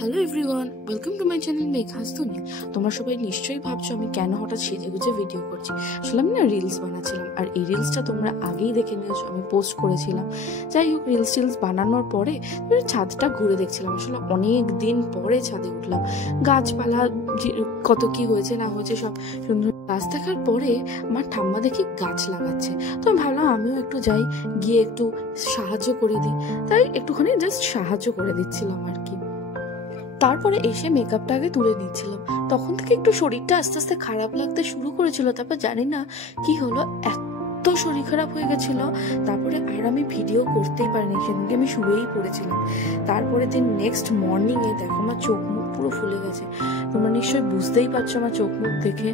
Hello everyone, welcome to my channel Megha's দুনিয়া। তোমরা সবাই নিশ্চয়ই ভাবছো আমি কেন হঠাৎ সেজে গুজে ভিডিও করছি। আসলে আমি না রিলস বানাচ্ছিলাম, আর এই রিলসটা তোমরা আগেই দেখে নিয়েছো, আমি পোস্ট করেছিলাম। যাই হোক, রিলস বানানোর পরে ছাদটা ঘুরে দেখছিলাম। আসলে অনেক দিন পরে ছাদে উঠলাম। গাছপালা কত কি হয়েছে না হয়েছে সব সুন্দর। গাছ দেখার পরে আমার ঠাম্মা দেখি গাছ লাগাচ্ছে, তো আমি ভাবলাম আমিও একটু যাই, গিয়ে একটু সাহায্য করে দিই। তাই একটুখানি জাস্ট সাহায্য করে দিচ্ছিলাম আর কি। তারপরে এসে মেকআপটা আগে তুলে নিচ্ছিলাম। তখন থেকে একটু শরীরটা আস্তে আস্তে খারাপ লাগতে শুরু করেছিল। তারপর জানি না কি হলো, এত শরীর খারাপ হয়ে গেছিল। তারপরে আর আমি ভিডিও করতেই পারিনি, সেদিনকে আমি শুয়েই পড়েছিলাম। তারপরে দিন নেক্সট মর্নিংয়ে দেখো আমার চোখ মুখ পুরো ফুলে গেছে। তোমরা নিশ্চয়ই বুঝতেই পারছো আমার চোখ মুখ দেখে,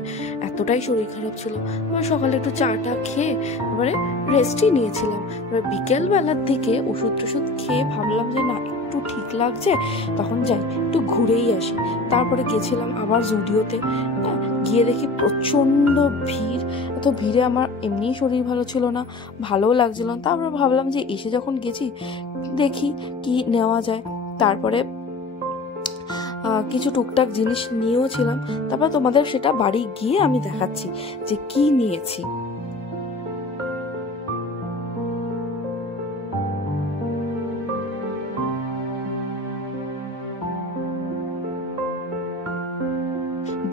এতটাই শরীর খারাপ ছিল। আমার সকালে একটু চাটা খেয়ে তারপরে রেস্টই নিয়েছিলাম। এবার বিকেলবেলার দিকে ওষুধ টষুধ খেয়ে ভাবলাম যে না, একটু ঠিক লাগছে, তখন যাই একটু ঘুরেই আসি। তারপরে গেছিলাম আবার জুডিওতে। গিয়ে দেখি প্রচণ্ড ভিড়। এত ভিড়ে আমার এমনিই শরীর ভালো ছিল না, ভালোও লাগছিল না। তারপরে ভাবলাম যে এসে যখন গেছি দেখি কি নেওয়া যায়। তারপরে কিছু টুকটাক জিনিস নিয়েও ছিলাম। তারপর তোমাদের সেটা বাড়ি গিয়ে আমি দেখাচ্ছি যে কি নিয়েছি।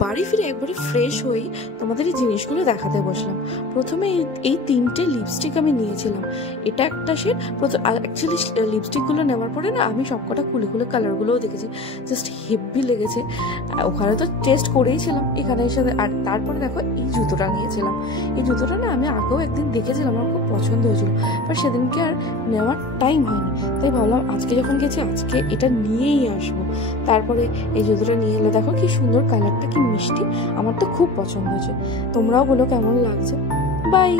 বাড়ি ফিরে একবারে ফ্রেশ হয়ে তোমাদের এই জিনিসগুলো দেখাতে বসলাম। প্রথমে এই তিনটে লিপস্টিক আমি নিয়েছিলাম। এটা একটা শেড। অ্যাকচুয়ালি লিপস্টিকগুলো নেওয়ার পরে না আমি সবকটা খুলে খুলে কালারগুলোও দেখেছি, জাস্ট হেভি লেগেছে। ওখানে তো টেস্ট করেইছিলাম, এখানে এসে। আর তারপরে দেখো এই জুতোটা নিয়েছিলাম। এই জুতোটা না আমি আগেও একদিন দেখেছিলাম, আমার খুব পছন্দ হয়েছিল, বাট সেদিনকে আর নেওয়ার টাইম হয়নি। তাই ভাবলাম আজকে যখন গেছি আজকে এটা নিয়েই আসবো। তারপরে এই জুতোটা নিয়ে এলে, দেখো কি সুন্দর কালারটা, কি মিষ্টি। আমার তো খুব পছন্দ হয়েছে। তোমরাও বলো কেমন লাগছে। বাই।